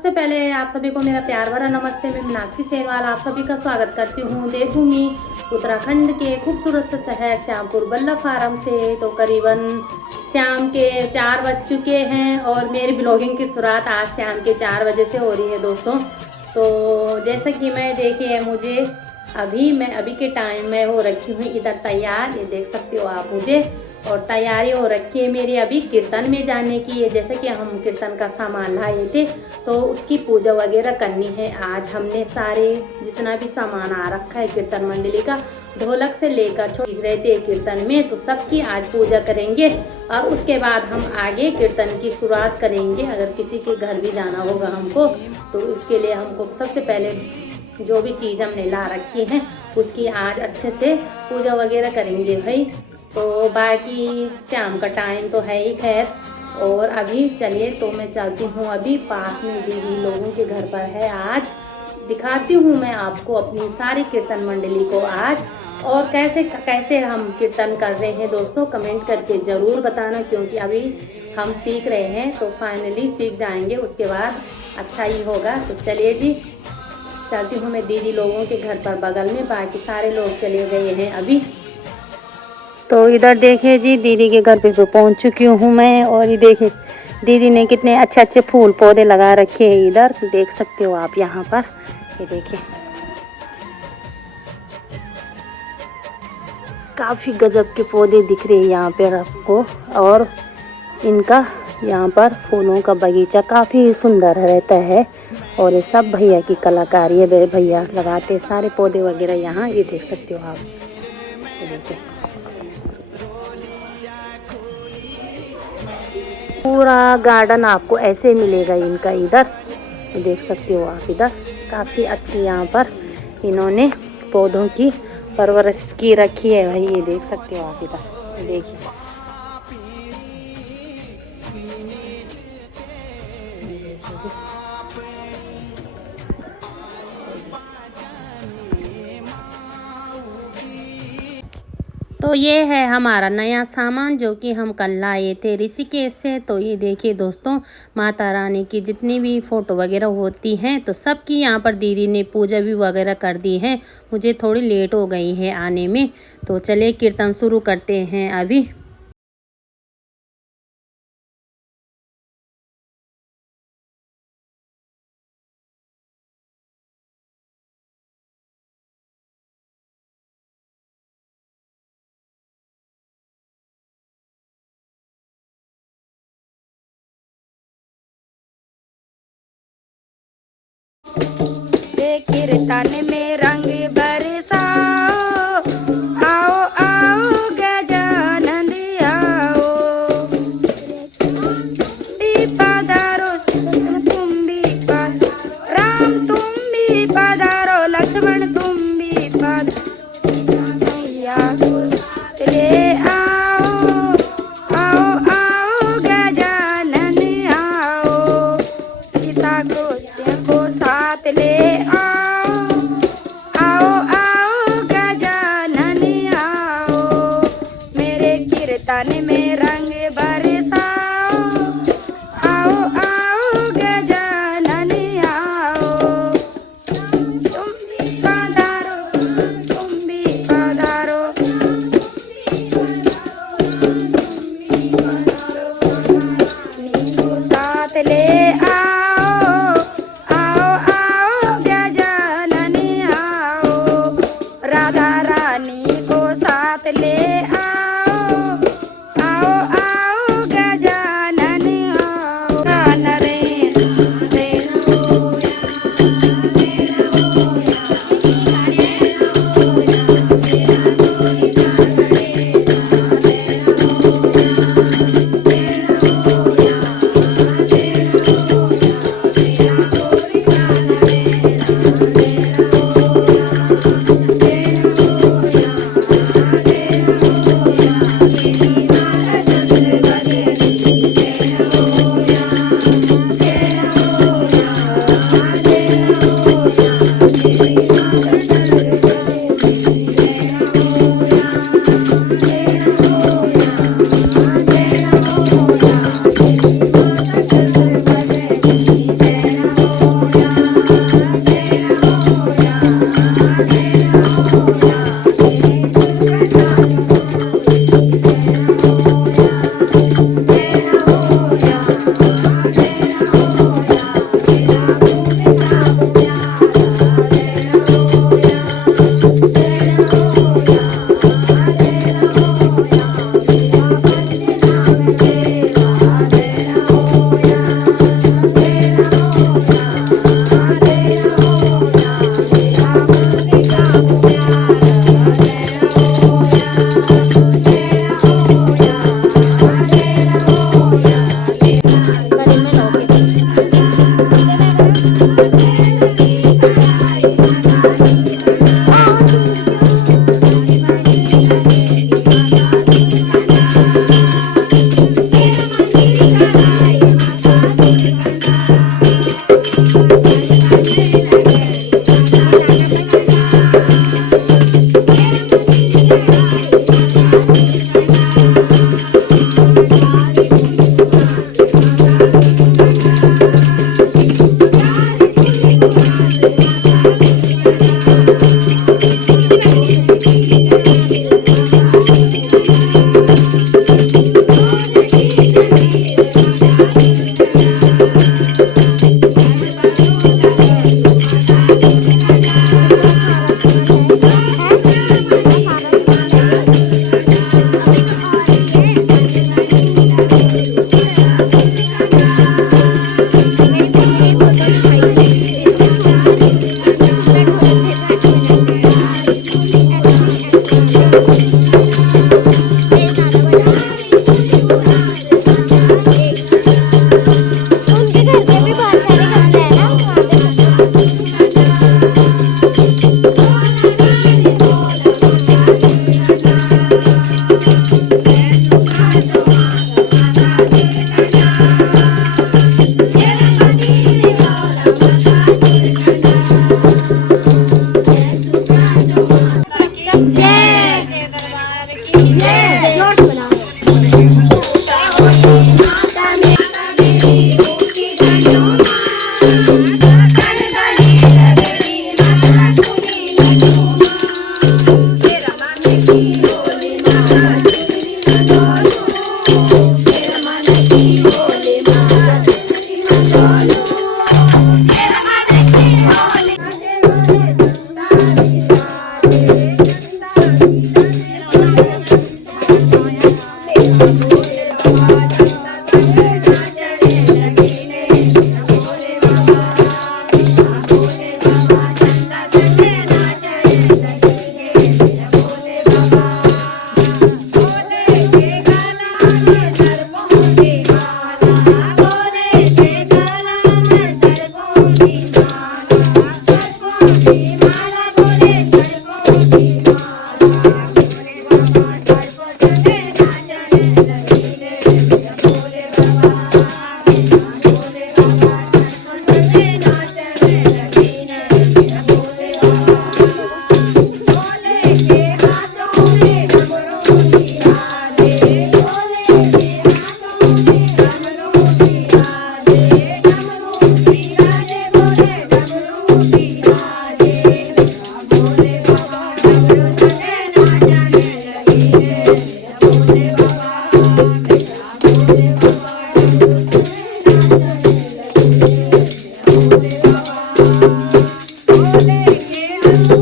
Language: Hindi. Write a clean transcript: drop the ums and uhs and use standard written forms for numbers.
सबसे पहले आप सभी को मेरा प्यार भरा नमस्ते। मैं मीनाक्षी सेनवाल आप सभी का स्वागत करती हूँ देवभूमि उत्तराखंड के खूबसूरत से शहर श्यामपुर बल्लभ फार्म से। तो करीबन शाम के 4 बज चुके हैं और मेरी ब्लॉगिंग की शुरुआत आज शाम के 4 बजे से हो रही है दोस्तों। तो जैसा कि मैं देखिए मुझे मैं अभी के टाइम में हो रखी हूँ इधर तैयार, ये देख सकते हो आप मुझे, और तैयारी हो रखी है मेरी अभी कीर्तन में जाने की है। जैसे कि हम कीर्तन का सामान लाए थे तो उसकी पूजा वगैरह करनी है। आज हमने सारे जितना भी सामान आ रखा है कीर्तन मंडली का, ढोलक से लेकर रहे थे कीर्तन में, तो सबकी आज पूजा करेंगे और उसके बाद हम आगे कीर्तन की शुरुआत करेंगे। अगर किसी के घर भी जाना होगा हमको तो इसके लिए हमको सबसे पहले जो भी चीज़ हमने ला रखी है उसकी आज अच्छे से पूजा वगैरह करेंगे भाई। तो बाकी शाम का टाइम तो है ही खैर, और अभी चलिए तो मैं चलती हूँ अभी पास में दीदी लोगों के घर पर है। आज दिखाती हूँ मैं आपको अपनी सारी कीर्तन मंडली को आज, और कैसे कैसे हम कीर्तन कर रहे हैं दोस्तों कमेंट करके ज़रूर बताना, क्योंकि अभी हम सीख रहे हैं तो फाइनली सीख जाएंगे उसके बाद अच्छा ही होगा। तो चलिए जी चलती हूँ मैं दीदी लोगों के घर पर बगल में, बाकी सारे लोग चले गए हैं अभी। तो इधर देखिए जी दीदी के घर पे पहुंच चुकी हूँ मैं, और ये देखिए दीदी ने कितने अच्छे अच्छे फूल पौधे लगा रखे हैं। इधर देख सकते हो आप यहाँ पर, ये देखिए काफ़ी गजब के पौधे दिख रहे हैं यहाँ पे आपको, और इनका यहाँ पर फूलों का बगीचा काफ़ी सुंदर रहता है। और ये सब भैया की कलाकारी है, भैया लगाते सारे पौधे वगैरह यहाँ, ये देख सकते हो आप, ये देखिए पूरा गार्डन आपको ऐसे मिलेगा इनका। इधर देख सकते हो आप, इधर काफ़ी अच्छी यहाँ पर इन्होंने पौधों की परवरिश की रखी है भाई, ये देख सकते हो आप इधर देखिए। तो ये है हमारा नया सामान जो कि हम कल लाए थे ऋषिकेश से। तो ये देखिए दोस्तों माता रानी की जितनी भी फ़ोटो वगैरह होती हैं तो सबकी यहाँ पर दीदी ने पूजा भी वगैरह कर दी है। मुझे थोड़ी लेट हो गई है आने में, तो चलिए कीर्तन शुरू करते हैं अभी। कीर्तन में रंग बरसाओ, आओ आओ गजानंद आओ, पधारो तुम भी राम तुम भी पधारो, लक्ष्मण तुम भी पधारो, ले आओ आओ आओ गजानन आओ, सीता को साथ ले में रंग बरसाओ, आओ आओ गजानन आओ, तुम भी पधारो तुम भी पधारो, साथ ले आओ आओ Thank you.